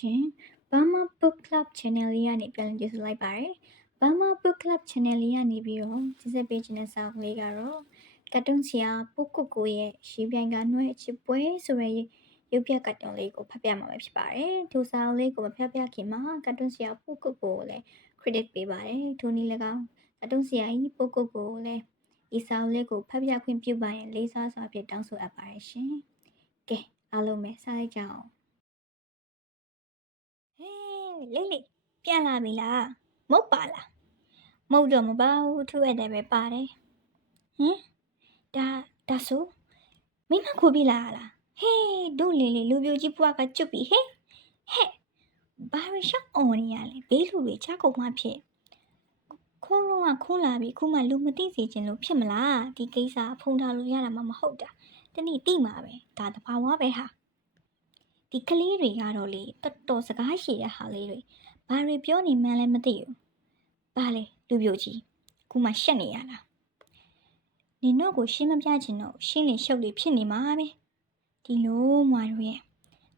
ရှင်။ Burma Book Club Channel လေးကနေပြန်လည်ကြိုဆိုလိုက်ပါတယ်။ Burma Book Club Channel လေးကနေပြီးတော့စစ်စစ်ပေးချင်တဲ့စာအုပ်လေးကတော့ကတ်တွန်းဆရာပုတ်ကုတ်ကိုရဲ့ရေပြိုင်ကနှွဲ့ချစ်ပွဲဆိုတဲ့ရုပ်ပြကတ်တွန်းလေးကိုဖတ်ပြမှာပဲဖြစ်ပါတယ်။ထိုစာအုပ်လေးကိုမဖတ်ပြခင်မှာကတ်တွန်းဆရာပုတ်ကုတ်ကိုကိုလည်း credit ပေးပါတယ်။ထိုနည်း၎င်းကတ်တွန်းဆရာကြီးပုတ်ကုတ်ကိုကိုလည်းဤစာအုပ်လေးကိုဖတ်ပြခွင့်ပြုပါရင်လေးစားစွာဖြင့်တောင်းဆိုအပ်ပါတယ်ရှင်။ကဲအားလုံးပဲစားလိုက်ကြအောင်။ဟေး လေးလေးပြန်လာပြီလားမုတ်ပါလားမုတ်တော့မပါဘူးထူရတဲ့ပဲပါတယ်ဟင်ဒါဒါဆိုမိမခိုးပြီလားလားဟေးတို့လေးလေးလူပြိုကြီးပွားကကျွတ်ပြီဟဲ့ဟဲ့ဘာရရှောင်းအော်နေရလဲဘေးလူတွေချကုန်မှဖြစ်ခိုးတော့ကခိုးလာပြီခုမှလူမသိစေချင်လို့ဖြစ်မလားဒီကိစ္စဖုံထားလို့ရတာမှမဟုတ်တာတနည်းတိမှာပဲဒါတဘာဝပဲဟာ ဒီကလေးတွေကတော့လေတော်တော်စကားရှည်တဲ့ဟာလေးတွေဘာတွေပြောနေမှန်းလည်းမသိဘူး။ဘာလဲလူပြိုကြီးခုမှရှက်နေရလား။နင်တို့ကိုရှင်းမပြချင်တော့ရှင်းလင်ရှုပ်လေဖြစ်နေမှာပဲ။ဒီလိုမွာတို့ရဲ့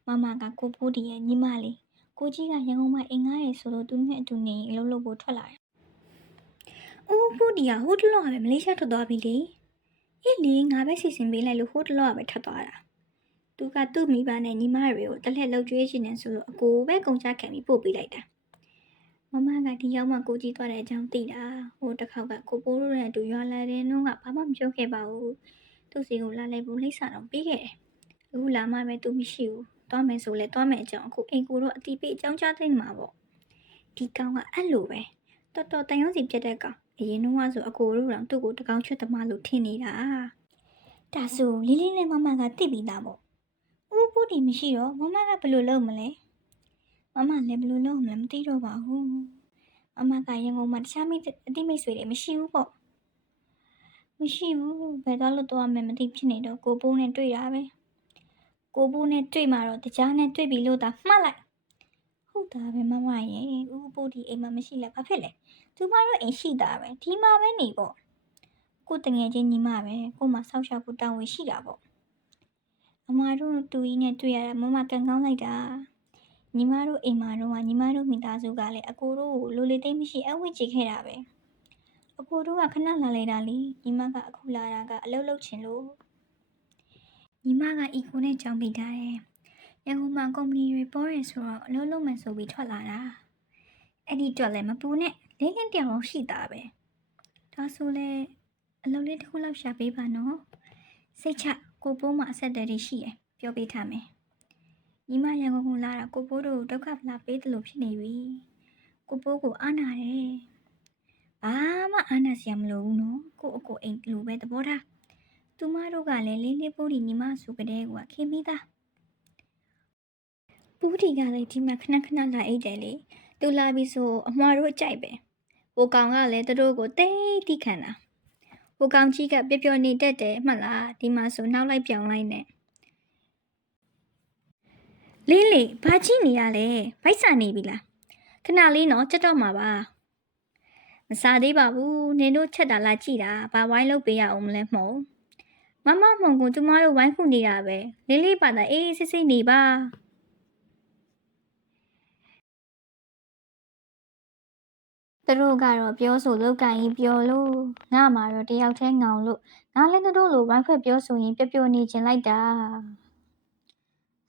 မမကကိုပိုးတီရဲ့ညီမလေးကိုကြီးကရန်ကုန်မှာအင်္ဂါရဲဆိုလို့သူနဲ့အတူနေအလုပ်လုပ်ဖို့ထွက်လာတယ်။အိုးပိုးတီကဟိုတလောကပဲမလေးရှားထွက်သွားပြီလေ။အေးလေငါပဲစီစဉ်ပေးလိုက်လို့ဟိုတလောကပဲထွက်သွားတာ။ သူကသူ့မိဘနဲ့ညီမတွေကိုတလက်လောက်ကျွေးချင်တယ်ဆိုလို့အကိုပဲကုန်ချခံပြီးပို့ပေးလိုက်တာမမကဒီရောက်မှကိုကြီးသွားတဲ့အကြောင်းသိတာဟိုတစ်ခေါက်ကကိုပိုးတို့နဲ့အတူရွာလာတဲ့နှုန်းကဘာမှမပြောခဲ့ပါဘူးသူ့စီကိုလာလိုက်ဖို့လိမ့်စာတော့ပြီးခဲ့တယ်အခုလာမှပဲသူမရှိဘူးသွားမယ်ဆိုလဲသွားမယ်အကြောင်းအခုအိမ်ကိုတော့အတီးပေးအကြောင်းကြားသိနေမှာပေါ့ဒီကောင်ကအဲ့လိုပဲတော်တော်တန်ရုံးစီပြတ်တဲ့ကောင်အရင်တော့ကဆိုအကိုတို့တောင်သူ့ကိုတကောင်ချွတ်သမားလို့ထင်နေတာဒါဆိုလီလီနဲ့မမကတိပြီးသားပေါ့ဦးပူ တီမရှိတော့မမကဘယ်လိုလုပ်မလဲမမလည်းဘယ်လိုလုပ်မလဲမသိတော့ပါဘူးမမကရန်ကုန်မှာတခြားမိအတိမိတ်ဆွေတွေမရှိဘူးပေါ့မရှိဘူးဘယ်တော့လို့တော့မှမသိဖြစ်နေတော့ကိုပိုးနဲ့တွေ့တာပဲကိုပိုးနဲ့တွေ့မှာတော့တခြားနဲ့တွေ့ပြီလို့သာမှတ်လိုက်ဟုတ်တာပဲမမရဲ့ဦးပူတီအိမ်မှာမရှိလဲဘာဖြစ်လဲသူမတို့အိမ်ရှိတာပဲဒီမှာပဲနေပေါ့ကိုတငယ်ချင်းညီမပဲကိုမှဆောက်ရှောက်ဖို့တောင်းဝင်ရှိတာပေါ့ အမတို့တူကြီးနဲ့တွေ့ရတာမမကန်ကောင်းလိုက်တာညီမတို့အိမ်မှာတော့ညီမတို့မိသားစုကလည်းအကိုတို့ကိုလိုလေသိမ့်မရှိအဝတ်ချခဲ့တာပဲအကိုတို့ကခဏလာလိုက်တာလေညီမကအခုလာတာကအလုပ်လုပ်ချင်လို့ညီမကအီကိုနဲ့ကြောင်းပြီးထားတယ်ရန်ကုန်မှာကုမ္ပဏီတွေပေါ်ရဆိုတော့အလုပ်လုပ်မယ်ဆိုပြီးထွက်လာတာအဲ့ဒီတော့လည်းမပူနဲ့လင်းလင်းပြောင်အောင်ရှိတာပဲဒါဆိုလဲအလုပ်လေးတစ်ခုလောက်ရှာပေးပါနော်စိတ်ချ ကိုပိုးမှအဆက်အသွယ်တွေရှိရယ်ပြောပေးထားမယ်ညီမရန်ကုန်ကလာတာကိုပိုးတို့ဒုက္ခဖလားပေးတယ်လို့ဖြစ်နေပြီကိုပိုးကိုအားနာတယ်ဘာမှအားနာစရာမလိုဘူးနော်ကိုအကိုအိမ်လိုပဲသဘောထားသူမတို့ကလည်းလင်းလေးပိုးဒီညီမဆိုကြတဲ့ကခင်မိသားပူးဒီကလည်းဒီမှာခဏခဏလာအိတ်တယ်လေသူလာပြီဆိုအမွားတို့အကြိုက်ပဲဟိုကောင်ကလည်းသူတို့ကိုတိတ်တိခံတာ ဟိုကောင်ကြီးကပျော်ပျော်နေတတ်တယ်မှတ်လားဒီမှာဆိုနောက်လိုက်ပြောင်းလိုက်နဲ့လေးလေးဘာကြည့်နေရလဲဗိုက်စာနေပြီလားခဏလေးနော်ကြက်တော့မှာပါမစားသေးပါဘူးနင်တို့ချက်တာလားကြည့်တာဘာဝိုင်းလုပ်ပေးရအောင်မလဲမှုံမမမှုံကကျမတို့ဝိုင်းခုနေတာပဲလေးလေးပါတာအေးစစ်စစ်နေပါ သူတို့ကတော့ပြောဆိုလောက်ကန်ကြီးပြောလို့ငါမှာတော့တယောက်တည်းငောင်လို့ငါလည်းတို့လိုဝိုင်းဖွဲ့ပြောဆိုရင်ပျော်ပျော်နေခြင်းလိုက်တာ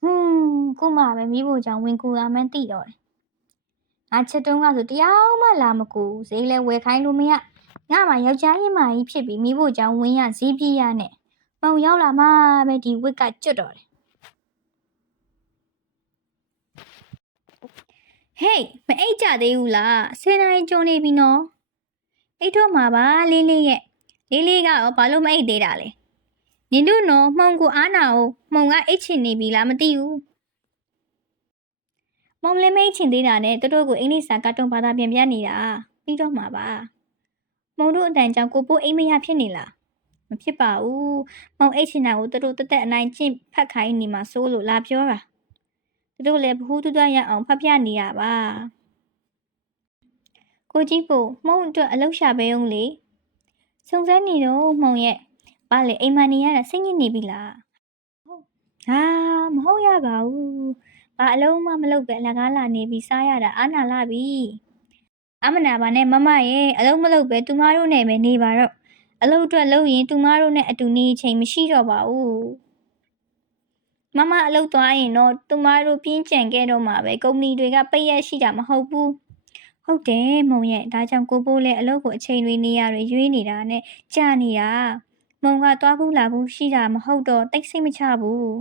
ဟွန်းခုမှပဲမိဖို့ကြောင့်ဝင်ကူရမှန်းသိတော့တယ်ငါချက်တုံးကဆိုတရားမှလာမကူဈေးလဲဝယ်ခိုင်းလို့မရငါမှယောက်ျားရင်မကြီးဖြစ်ပြီးမိဖို့ကြောင့်ဝင်ရဈေးပြေးရနဲ့ပုံရောက်လာမှပဲဒီဝစ်ကကျွတ်တော့တယ် ဟေးမအိတ်ကြသေးဘူးလားဆယ်နိုင်ကြုံနေပြီနော်အိတ်တော့မှာပါလေးလေးရဲ့လေးလေးကရောဘာလို့မအိတ်သေးတာလဲနင်တို့နော်မှုံကိုအားနာအောင်မှုံကအိတ်ချင်နေပြီလားမသိဘူးမုံလည်းမအိတ်ချင်သေးတာနဲ့သူတို့ကိုအင်္ဂလိပ်စာကတ်တုံဘာသာပြန်ပြနေတာပြီးတော့မှာပါမုံတို့အတန်ကြောင့်ကိုပိုးအိမ်မရဖြစ်နေလားမဖြစ်ပါဘူးမုံအိတ်ချင်တာကိုသူတို့တက်တက်အနိုင်ကျင့်ဖတ်ခိုင်းနေမှာစိုးလို့လာပြောတာသူ တို့လည်းဘ ഹു တူတူရအောင်ဖတ်ပြနေရပါကိုကြီးပို့မုံအတွက်အလောက်ရှာပေးအောင်လေစုံစမ်းနေတော့မုံရဲ့ဘာလေအိမ်မနေရတာစိတ်ညစ်နေပြီလားဟုတ်ဟာမဟုတ်ရပါဘူးဘာအလုံးမမလုပ်ပဲအလကားလာနေပြီးစားရတာအာနာလာပြီအမနာပါနဲ့မမရဲ့အလုံးမလုပ်ပဲသူမတို့နဲ့ပဲနေပါတော့အလုပ်အတွက်လုပ်ရင်သူမတို့နဲ့အတူနေချိန်မရှိတော့ပါဘူး မမအလုပ်သွားရင်တော့သူမတို့ပြင်းကြံခဲ့တော့မှာပဲကုမ္ပဏီတွေကပိတ်ရက်ရှိတာမဟုတ်ဘူးဟုတ်တယ်မုံရဲ့ဒါကြောင့်ကိုပိုးလည်းအလုပ်ကိုအချိန်တွေနေရတွေရွေးနေတာနဲ့ကြာနေတာမုံကသွားဘူးလာဘူးရှိတာမဟုတ်တော့တိတ်ဆိတ်မချဘူး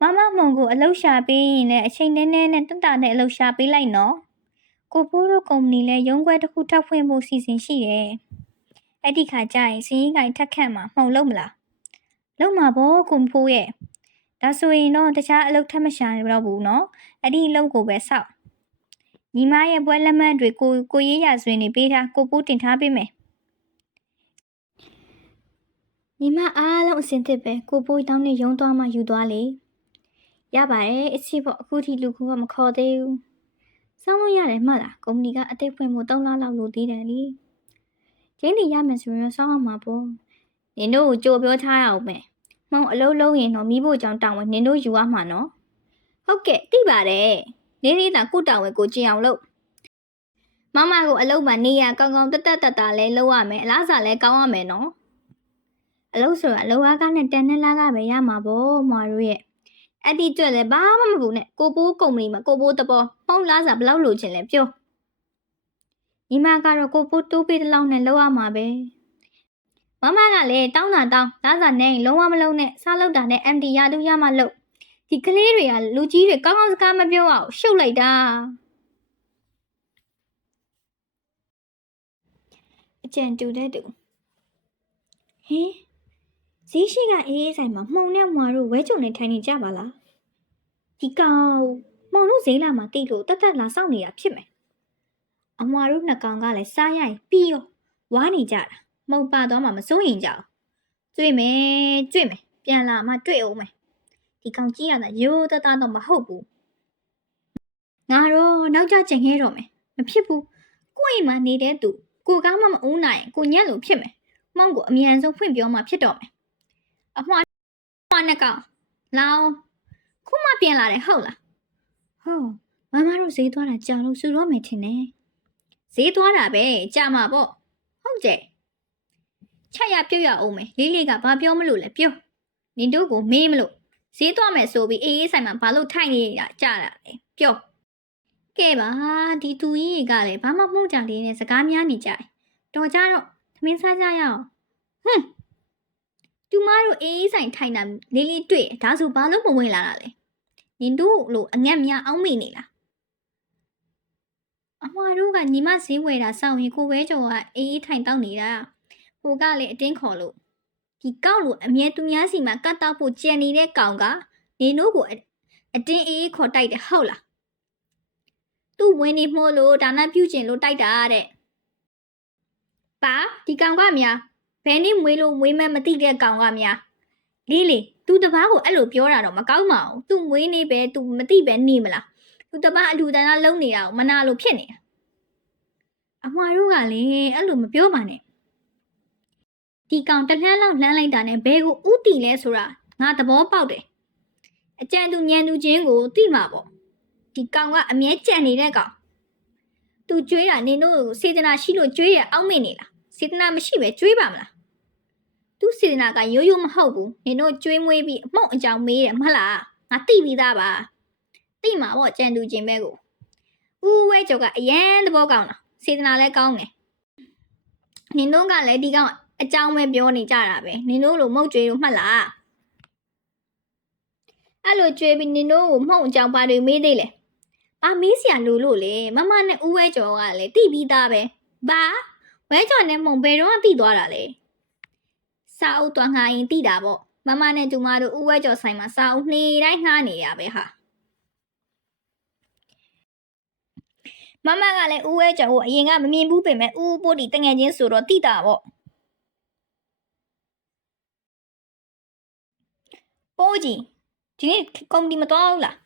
မမမုံကိုအလုရှာပေးရင်လည်းအချိန်နည်းနည်းနဲ့တက်တာနဲ့အလုရှာပေးလိုက်နော်ကိုပိုးတို့ကုမ္ပဏီလည်းရုံးခွဲတစ်ခုထပ်ဖွင့်ဖို့စီစဉ်ရှိတယ်အဲ့ဒီခါကျရင်စည်ရင်ကိုင်ထက်ခန့်မှာမှုံလုံးမလား လုံးမှာဗောကွန်ဖိုးရဲ့ဒါဆိုရင်တော့တခြားအလုပ်ထပ်မရှာတော့ဘူးနော်အဲ့ဒီအလုပ်ကိုပဲစောက်ညီမရဲ့ပွဲလက်မှတ်တွေကိုကိုရေးရဆွေးနေပေးထားကိုပိုးတင်ထားပေးမယ်ညီမအားလုံးအစင်သစ်ပဲကိုပိုးတောင်းနေရုံးသွားမှယူသွားလေရပါတယ်အချစ်ပေါ့အခုထိလူကူကမခေါ်သေးဘူးစောင်းလို့ရတယ်မှတ်လားကုမ္ပဏီကအတိတ်ဖွင့်မှု3လလောက်လို့သေးတယ်လीကျင်းနေရမယ်ဆိုရင်စောင်းအောင်မှာပေါ့နင်တို့ကိုကြိုပြောထားရအောင်မယ် မုံအလုံးလုံးရင်တော့မိဖို့ကြောင့်တောင်းဝင်နင်တို့ယူရမှာနော်ဟုတ်ကဲ့သိပါတယ်နေနေသာကိုတောင်းဝင်ကိုကျင်အောင်လုပ်မမကိုအလုပ်မှာနေရကောင်းကောင်းတက်တက်တတာလဲလုပ်ရမယ်အလားစားလဲကောင်းရမယ်နော်အလုပ်ဆိုတာအလုပ်အားကနဲ့တန်နဲ့လားကပဲရမှာပေါ့မွာတို့ရဲ့အဲ့ဒီအတွက်လည်းဘာမှမဘူးနဲ့ကိုပိုးကုမ္ပဏီမှာကိုပိုးတဘောပေါင်းလားစာဘယ်လောက်လိုချင်လဲပြောညီမကတော့ကိုပိုးတိုးပေးတဲ့လောက်နဲ့လောက်ရမှာပဲ မမကလည်းတောင်းတာတောင်းလားစာနဲ့လုံးဝမလုံးနဲ့စားလောက်တာနဲ့ MD ရတူရမှလို့ဒီကလေးတွေကလူကြီးတွေကောင်းကောင်းစကားမပြောအောင်ရှုပ်လိုက်တာအကြံတူတဲ့တူဟင်ဈေးရှိကအေးအေးဆိုင်မှာမှုံနဲ့မွာတို့ဝဲကြုံနေထိုင်နေကြပါလားဒီကောင်မောင်တို့ဈေးလာမှာတိလို့တက်တက်လာစောင့်နေတာဖြစ်မယ်အမွာတို့နှစ်ကောင်ကလည်းစားရရင်ပြီးရောဝါနေကြတာ မုံပါတော့မှမစိုးရင်ကြအောင်တွေ့မယ်တွေ့မယ်ပြန်လာမှတွေ့အောင်မယ်ဒီကောင်ကြီးရတာရိုးသားသားတော့မဟုတ်ဘူးငါတော့နောက်ကျချိန်ခဲ့တော့မယ်မဖြစ်ဘူးကိုယ့်အိမ်မှာနေတဲ့သူကိုကားမှမအုံးနိုင်ရင်ကိုညက်လို့ဖြစ်မယ်မောင်ကိုအမြန်ဆုံးဖွင့်ပြောမှဖြစ်တော့မယ်အမွာမနှစ်ကောင်လောင်းခုမှပြန်လာတယ်ဟုတ်လားဟောမမတို့ဈေးသွားတာကြာလို့စူတော့မယ်ထင်တယ်ဈေးသွားတာပဲကြာမှာပေါ့ဟုတ်ကြ ချက်ရပြုတ်ရအောင်မယ်လေးလေးကဘာပြောမလို့လဲပြောနင်တို့ကိုမေးမလို့ဈေးသွားမယ်ဆိုပြီးအေးအေးဆိုင်မှာဘာလို့ထိုင်နေတာကြာတာလဲပြောကဲပါဒီသူကြီးကလည်းဘာမှမှုကြလေးနဲ့စကားများနေကြတယ်တော်ကြတော့သမင်းစားကြရအောင်ဟွန်းသူမတို့အေးအေးဆိုင်ထိုင်တာလေးလေးတွေ့ဒါဆိုဘာလို့မဝင်လာတာလဲနင်တို့လို့အငက်များအောင်းမိနေလားအမွာတို့ကညီမဈေးဝယ်တာစောင့်ရင်ကိုပဲကျော်ကအေးအေးထိုင်တောက်နေတာ ဟိုကလည်းအတင်းခေါ်လို့ဒီကောက်လို့အမြဲသူများစီမှာကတ်တောက်ဖို့ကြံနေတဲ့ကောင်ကနင်တို့ကိုအအတင်းအေးအေးခေါ်တိုက်တယ်ဟုတ်လားသူ့ဝင်နေမှုလို့ဒါနပြုကျင်လို့တိုက်တာတဲ့ပါဒီကောင်ကများဘယ်နည်းမွေးလို့မွေးမဲ့မသိတဲ့ကောင်ကများ လေးလေ तू တပားကိုအဲ့လိုပြောတာတော့မကောင်းပါဘူး तू မွေးနေပဲ तू မသိပဲနေမလား तू တပားအလူတန်းသားလုံနေတာကိုမနာလို့ဖြစ်နေတာအမွာတို့ကလေအဲ့လိုမပြောပါနဲ့ ဒီကောင်တလှမ်းလောက်လှမ်းလိုက်တာနဲ့ဘဲကိုဥတီလဲဆိုတာငါသဘောပေါက်တယ်အကြံသူညံသူချင်းကိုသိမှာပေါ့ဒီကောင်ကအမြဲကြံနေတဲ့ကောင် तू ကြွေးတာနင်တို့ကိုစေတနာရှိလို့ကြွေးရအောက်မင်းနေလားစေတနာမရှိပဲကြွေးပါမလားသူစေတနာကရိုးရိုးမဟုတ်ဘူးနင်တို့ကျွေးမွေးပြီးအမှုန့်အကြောင်းမေးတယ်မဟုတ်လားငါသိပြီးသားပါသိမှာပေါ့ကြံသူချင်းပဲကိုဦးဝဲကျော်ကအရန်သဘောကောင်းတာစေတနာလည်းကောင်းတယ်နင်တို့ကလည်းဒီကောင် အကြောင်းပဲပြောနေကြတာပဲနင်တို့လိုမုတ်ကျွေးလို့မှတ်လားအဲ့လိုကျွေးပြီးနင်တို့ကိုမှုန့်အကြောင်းပါတွေမေးသေးလေအာမေးစရာလိုလို့လေမမနဲ့ဦးဝဲကျော်ကလည်းသိပြီးသားပဲဘာဝဲကျော်နဲ့မုံဘယ်တော့မှသိသွားတာလဲစာအုပ်သွားငှားရင်တိတာပေါ့မမနဲ့ကျမတို့ဥဝဲကျော်ဆိုင်မှာစာအုပ်နေ့တိုင်းငှားနေရပဲဟာမမကလည်းဥဝဲကျော်ကိုအရင်ကမမြင်ဘူးပေမဲ့ဥပိုးတီတငယ်ချင်းဆိုတော့တိတာပေါ့ ပိုးကြီးဒီနေ့ကုမ္ပဏီမတော်ဘူးလား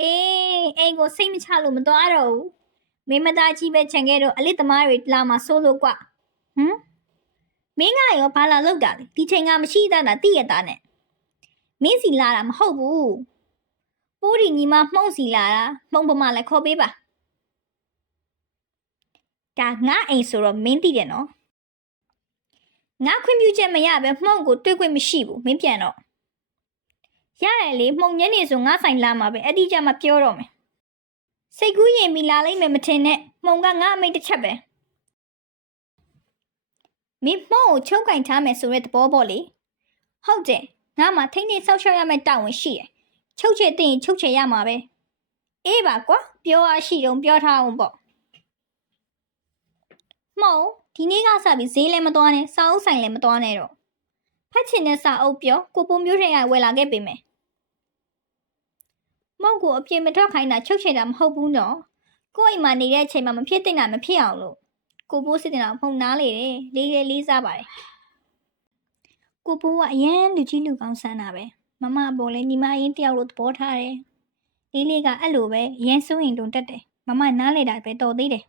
အေးအိမ်ကိုစိတ်မချလို့မတော်တော့ဘူးမင်းမသားကြီးပဲခြံခဲ့တော့အလစ်သမားတွေလာမှာစိုးလို့ကွဟမ်မင်းကရောဘာလာလောက်တာလဲဒီချိန်ကမရှိတတ်တာတိရတာနဲ့မင်းစီလာတာမဟုတ်ဘူးပိုးဒီညီမမှုံစီလာတာမှုံပမာလည်းခေါ်ပေးပါဒါငါအိမ်ဆိုတော့မင်းသိတယ်နော် ငါခွင့်ပြုချက်မရပဲမှုံကိုတွေ့ခွင့်မရှိဘူးမင်းပြန်တော့ရတယ်လေမှုံညနေဆိုငါဆိုင်လာမှာပဲအဲ့ဒီကြမှာပြောတော့မယ်စိတ်ကူးရင်မိလာလိုက်မယ်မထင်နဲ့မှုံကငါအမိတ်တစ်ချက်ပဲမင်းမှုံကိုချုပ်ကင်ထားမယ်ဆိုတဲ့သဘောပေါ့လေဟုတ်တယ်ငါမှထိမ့်ထိမ့်ဆောက်ရှောက်ရမယ့်တာဝန်ရှိတယ်ချုပ်ချယ်တင်ရင်ချုပ်ချယ်ရမှာပဲအေးပါကွာပြောရရှိတော့ပြောထားအောင်ပေါ့မှုံ ဒီနေ့ကစပြီးဈေးလည်းမသွားနဲ့စာအုပ်ဆိုင်လည်းမသွားနဲ့တော့ဖတ်ချင်တဲ့စာအုပ်ပြောကိုပုံမျိုးတွေကဝယ်လာခဲ့ပေးမယ်မုတ်ကိုအပြေမထွက်ခိုင်းတာချုပ်ချယ်တာမဟုတ်ဘူးနော်ကိုယ့်အိမ်မှာနေတဲ့အချိန်မှာမဖြစ်တင်တာမဖြစ်အောင်လို့ကိုပိုးစစ်တင်တာဖုံနားလေတယ်လေးလေးလေးစားပါတယ်ကိုပိုးကအရန်လူကြီးလူကောင်းဆန်းတာပဲမမအပေါ်လဲညီမအရင်တယောက်လို့သဘောထားတယ်လေးလေးကအဲ့လိုပဲအရန်စိုးရင်တုံတက်တယ်မမနားလေတာပဲတော်သေးတယ်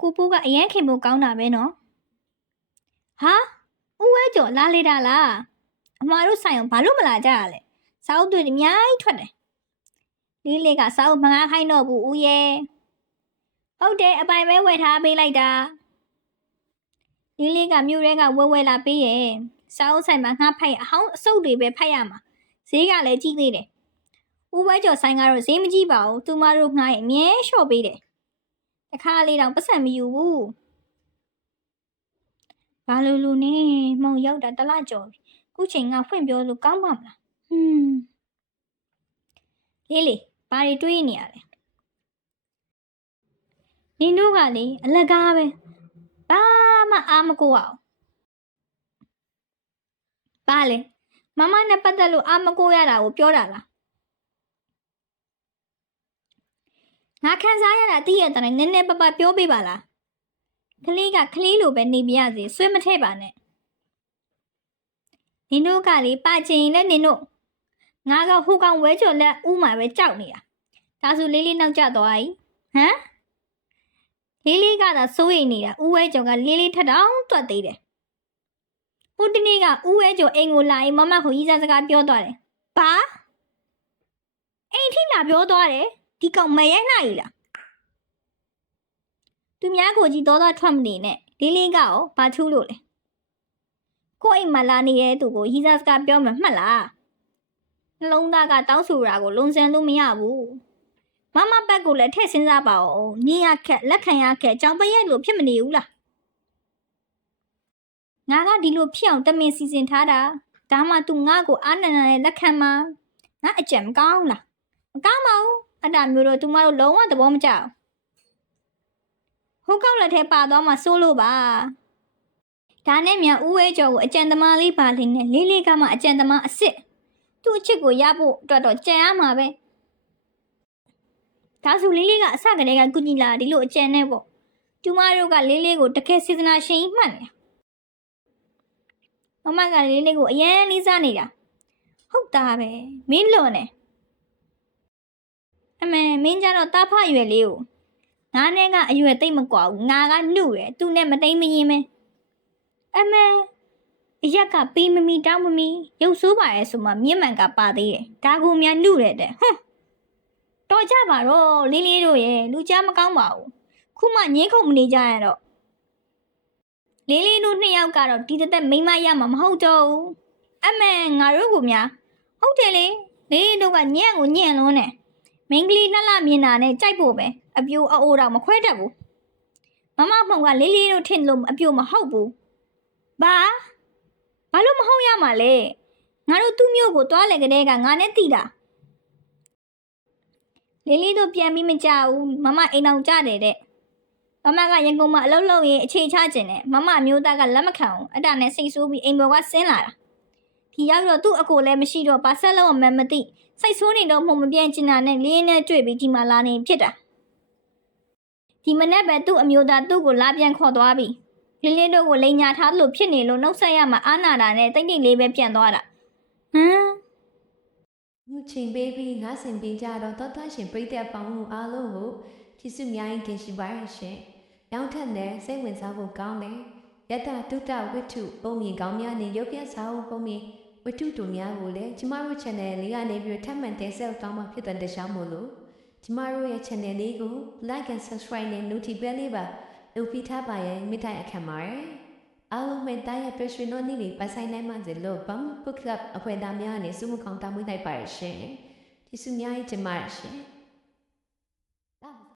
ကိုပိုးကအရန်ခင်ဖို့ကောင်းတာပဲနော်ဟာဦးဝဲကျော်လာလေတာလားအမတို့ဆိုင်အောင်ဘာလို့မလာကြရလဲစာအုပ်တွေအများကြီးထွက်တယ်လေးလေးကစာအုပ်မငားခိုင်းတော့ဘူးဦးရဲ့ဟုတ်တယ်အပိုင်ပဲဝယ်ထားပေးလိုက်တာလေးလေးကမြို့ရဲကဝဲဝဲလာပေးရဲ့စာအုပ်ဆိုင်မှာငှားဖိုက်အဟောင်းအစုပ်တွေပဲဖတ်ရမှာဈေးကလည်းကြီးသေးတယ်ဦးဝဲကျော်ဆိုင်ကတော့ဈေးမကြီးပါဘူးသူမတို့ငှားရင်အမြဲလျှော့ပေးတယ် တခါလေးတော့ပတ်စံမယူဘူးဘာလို့လို့နေမုံရောက်တာတစ်လကျော်ပြီခုချိန်ကဖွင့်ပြောလို့ကောင်းပါမလားဟွန်းလေးလေးဘာတွေတွေးနေရလဲနင်တို့ကလေအလကားပဲဘာမှအားမကိုအောင်ဘာလဲမမနဲ့ပတ်သက်လို့အားမကိုရတာကိုပြောတာလား ငါခံစားရတာတည့်ရတဲ့နည်းနည်းပပပြောပေးပါလားကလေးကကလေးလိုပဲနေပြရစီဆွေးမထည့်ပါနဲ့နင်တို့ကလေပါချင်ရင်လည်းနင်တို့ငါကဟိုကောင်ဝဲကျော်လက်ဥမှာပဲကြောက်နေတာဒါဆိုလေးလေးနောက်ကျသွားပြီဟမ်လေးလေးကသာစိုးရိမ်နေတာဥဝဲကျော်ကလေးလေးထက်တောင်တွတ်သေးတယ်ဟိုတနေ့ကဥဝဲကျော်အိမ်ကိုလာရင်မမကိုကြီးစားစကားပြောသွားတယ်ဘာအိမ်ထိလာပြောသွားတယ် ဒီကောင်မရိုက်နိုင်လားသူများကိုကြီးတော်တော်ထွက်မနေနဲ့လေးလေးကရောဘာထူးလို့လဲကိုယ့်အိမ်မှာလာနေတဲ့သူကိုရီးစားစကားပြောမှမှတ်လားနှလုံးသားကတောင်းဆိုတာကိုလုံဆန်လို့မရဘူးမမဘက်ကိုလည်းထည့်စဉ်းစားပါဦးညီရခက်လက်ခံရခက်ကြောင်ပရက်လို့ဖြစ်မနေဘူးလားငါကဒီလိုဖြစ်အောင်တမင်စီစဉ်ထားတာဒါမှ तू ငါ့ကိုအားနန်နန်နဲ့လက်ခံမှာငါအကြံမကောင်းလားမကောင်းပါဘူး အဲ့ဒါမျိုးတော့ तू မတို့လုံးဝသဘောမကျဘူးဟိုကောက်လက်ထဲပါသွားမှစိုးလို့ပါဒါနဲ့မြန်ဦးဝဲကျော်ကိုအကြံသမားလေးပါလိမ့်နဲ့လေးလေးကမှအကြံသမားအစ်စ်သူ့အချစ်ကိုရဖို့အတွက်တော့ကြံရမှာပဲဒါဆိုလေးလေးကအစကတည်းကကုညီလာဒီလိုအကြံနဲ့ပေါ့ကျမတို့ကလေးလေးကိုတကယ်စေတနာရှင်ကြီးမှတ်နေတာမမကလေးလေးကိုအရန်လေးစားနေတာဟုတ်တာပဲမင်းလွန်နေ အမေမင်းကြတော့တာဖရွယ်လေးကိုငါနဲ့ကအရွယ်သိမ့်မကွာဘူးငါကနှုတ်တယ်သူနဲ့မတိမ်မရင်မဲအမေအရက်ကပေးမမီတောင်းမမီရုပ်ဆိုးပါရဲ့ဆိုမှမြင့်မှန်ကပါသေးတယ်ဒါကူများနှုတ်တယ်တဲ့ဟွန်းတော်ကြပါတော့လေးလေးတို့ရဲ့လူကြားမကောင်းပါဘူးခုမှငင်းခုန်မနေကြရတော့လေးလေးတို့နှစ်ယောက်ကတော့ဒီတစ်သက်မိမရမှာမဟုတ်တော့ဘူးအမှန်ငါတို့ကများဟုတ်တယ်လေလေးလေးတို့ကညံ့ကိုညံ့လုံးနဲ့ မင်းကလေးလှလှမြင်တာနဲ့ကြိုက်ဖို့ပဲအပြိုအိုးတော့မခွဲတတ်ဘူးမမဖုံကလေးလေးတို့ထင်လို့အပြိုမဟုတ်ဘူးဘာဘာလို့မဟုတ်ရမှာလဲငါတို့သူ့မျိုးကိုတွားလေကလေးကငါနဲ့တီးတာလေးလေးတို့ပြန်ပြီးမကြဘူးမမအိမ်အောင်ကြတယ်တဲ့မမကရန်ကုန်မှာအလုပ်လုပ်ရင်အခြေချကျင်တယ်မမအမျိုးသားကလက်မခံဘူးအဲ့ဒါနဲ့စိတ်ဆိုးပြီးအိမ်ပေါ်ကဆင်းလာတာ ဒီရောက်တော့သူ့အကိုလည်းမရှိတော့ဘာဆက်လို့မှမသိစိတ်ဆိုးနေတော့မှမပြန်ချင်တာနဲ့လေးနဲ့တွေ့ပြီးဒီမှာလာနေဖြစ်တာဒီမနေ့ပဲသူ့အမျိုးသားသူ့ကိုလာပြန်ခေါ်သွားပြီလေးလေးတို့ကိုလိန်ညာထားလို့ဖြစ်နေလို့နှုတ်ဆက်ရမှာအာနာတာနဲ့တိတ်တိတ်လေးပဲပြန်သွားတာဟမ်မြူချင်းဘေဘီငါစင်ပေးကြတော့တော်တော်ရှင်ပြိသက်ပေါင်းမှုအားလုံးကိုကျေးဇူးများကြီးတင်ရှိပါရရှင်။နောက်ထပ်လည်းစိတ်ဝင်စားဖို့ကောင်းတယ်။ယတတုတဝိထုပုံမြင်ကောင်းများနဲ့ရုပ်ပြစာအုပ်ပုံမြင် ဝတ္ထုတူများကိုလည်းကျမတို့ channel လေးကနေပြီးထပ်မံတင်ဆက်တောင်းမှဖြစ်တဲ့တခြားမို့လို့ကျမတို့ရဲ့ channel လေးကို like and subscribe နဲ့ notify လေးပါလုပ်ပြီးထားပါရဲ့မိထိုင်အခမ်းပါတယ်အားလုံးပဲတားရဲ့ passion တို့နေ့လေးပတ်ဆိုင်နိုင်မှစေလို့ bum book club အဖွဲ့သားများနဲ့စုမကောင်တာမွေးလိုက်ပါရရှင်ကျေးဇူးများကြီးတင်ပါတယ်ရှင်